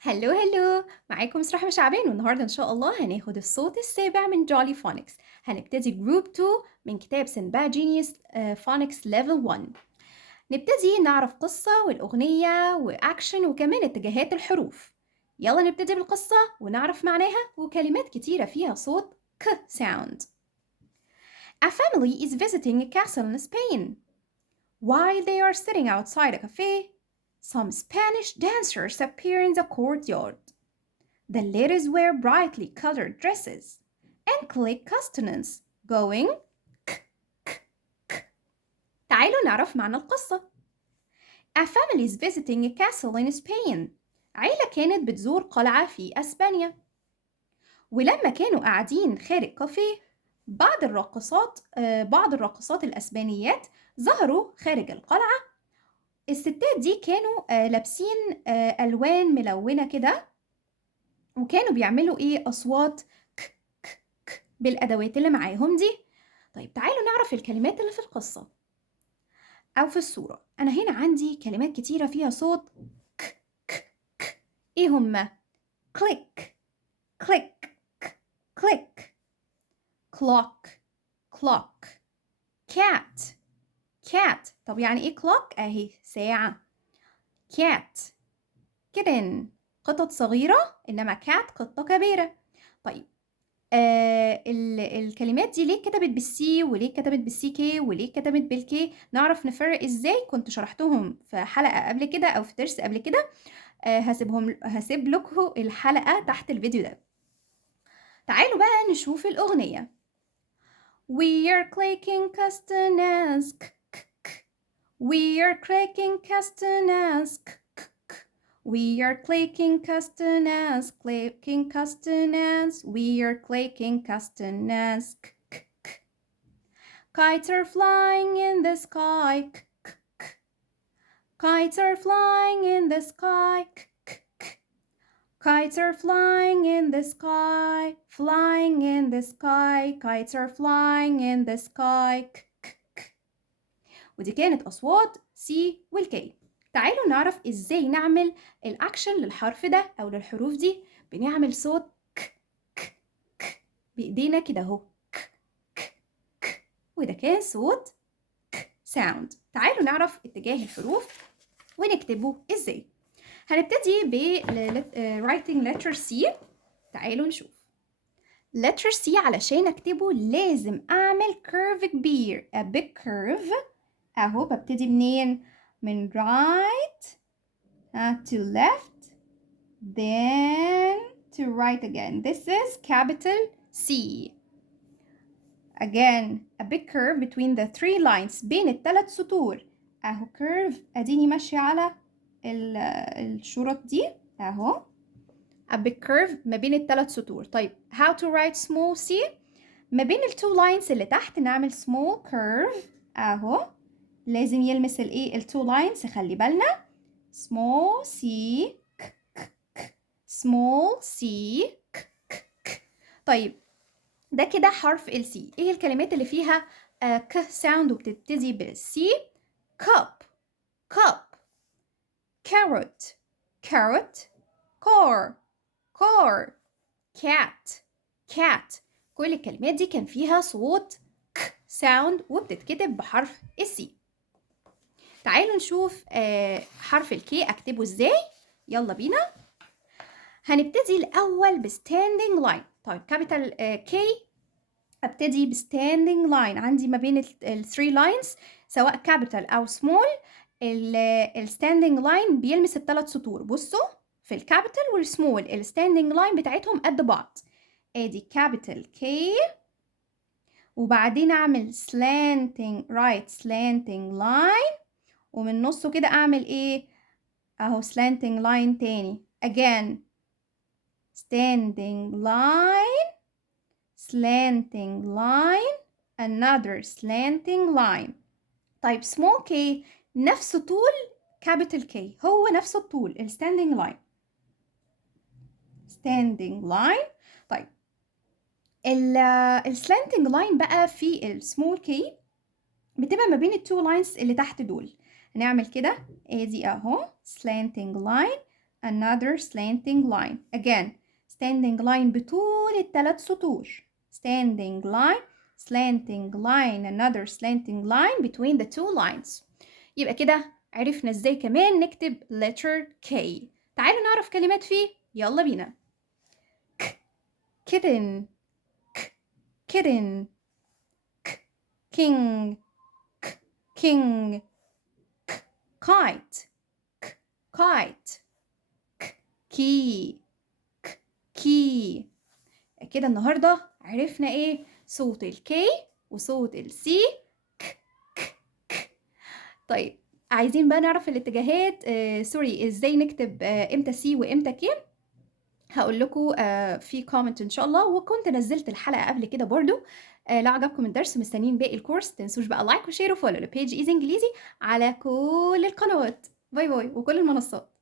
هلو معاكم مس رحمة شعبان، والنهاردة إن شاء الله هناخد الصوت السابع من جولي فونكس. هنبتدي جروب 2 من كتاب سنبا جينيوس فونكس ليفل 1. نبتدي نعرف قصة والأغنية وأكشن وكمان اتجاهات الحروف. يلا نبتدي بالقصة ونعرف معناها وكلمات كتيرة فيها صوت ك sound. A family is visiting a castle in Spain. While they are sitting outside a cafe, some Spanish dancers appear in the courtyard. The ladies wear brightly colored dresses and click consonants going k, k, k. تعالوا نعرف معنى القصة. A family is visiting a castle in Spain. عيلة كانت بتزور قلعة في أسبانيا. ولما كانوا قاعدين خارج كافيه بعض الراقصات الأسبانيات ظهروا خارج القلعة. الستات دي كانوا لابسين ألوان ملونة كده، وكانوا بيعملوا أصوات ك ك ك بالأدوات اللي معاهم دي. طيب تعالوا نعرف الكلمات اللي في القصة أو في الصورة. أنا هنا عندي كلمات كتيرة فيها صوت ك ك ك. إيه هما؟ click click click clock clock cat cat. طب يعني إيه clock؟ أهي ساعة. cat kitten قطط صغيرة، إنما cat قطة كبيرة. طيب الكلمات دي ليه كتبت بالسي وليه كتبت بالسي كي وليه كتبت بالكي؟ نعرف نفرق ازاي. كنت شرحتهم في حلقة قبل كده او في درس قبل كده. هسيب لكم الحلقة تحت الفيديو ده. تعالوا بقى نشوف الأغنية. We are clicking castanets. We are clicking castanets. We are clicking castanets, clicking castanets. We are clicking castanets. Kites are flying in the sky. Kites are flying in the sky. Kites are flying in the sky. Flying in the sky. Kites are flying in the sky. ودي كانت أصوات سي والكي. تعالوا نعرف ازاي نعمل الاكشن للحرف ده او للحروف دي. بنعمل صوت ك ك ك بايدينا كده اهو، ك ك ك، وده كان صوت ك ساوند. تعالوا نعرف اتجاه الحروف ونكتبه ازاي. هنبتدي ب writing letter C. تعالوا نشوف letter C. علشان اكتبه لازم اعمل curve كبير، a big curve. اهو ببتدي منين؟ من right to left then to right again. This is capital C. Again a big curve between the three lines. بين الثلاث سطور اهو curve. اديني ماشية على الشرط دي اهو. a big curve ما بين الثلاث سطور. طيب how to write small c؟ ما بين التو لاينز اللي تحت نعمل small curve اهو. لازم يلمس التو لاينز، خلي بالنا. small c small c. طيب ده كده حرف ال C. ايه الكلمات اللي فيها ك sound وبتبتدي بال C؟ cup cup carrot carrot car car cat cat. كل الكلمات دي كان فيها صوت ك sound وبتتكتب بحرف ال C. تعالوا نشوف حرف الكي اكتبه ازاي. يلا بينا. هنبتدي الاول بستاندينج لاين. طيب كابيتال كي ابتدي بستاندينج لاين. عندي ما بين الثري لاينز سواء كابيتال او سمول. الستاندينج لاين بيلمس الثلاث سطور. بصوا في الكابيتال والسمول الستاندينج لاين بتاعتهم قد بعض. ادي كابيتال كي وبعدين اعمل slanting right slanting line ومن نصه كده اعمل ايه اهو slanting line تاني. again standing line slanting line another slanting line. طيب small k نفس طول capital K، هو نفس الطول standing line standing line. طيب slanting line بقى في small k بتبقى ما بين التو لاينز اللي تحت دول. هنعمل كده ادي اهو slanting line another slanting line. Again, standing line بطول الثلاث سطور. Standing line, slanting line, another slanting line between the two lines. يبقى كده عرفنا ازاي كمان نكتب letter K. تعالوا نعرف كلمات فيه. يلا بينا. kitten, kitten, king, king, kite, kite, key, key. كده النهارده عرفنا ايه صوت الكي وصوت السي. طيب عايزين بقى نعرف الاتجاهات سوري ازاي نكتب امتى سي وامتى كي. هقول لكم في كومنت ان شاء الله، وكنت نزلت الحلقه قبل كده برضو. لو عجبكم الدرس ومستنيين باقي الكورس تنسوش بقى لايك وشير وفولو لبيج ايزي انجليزي على كل القنوات. باي باي وكل المنصات.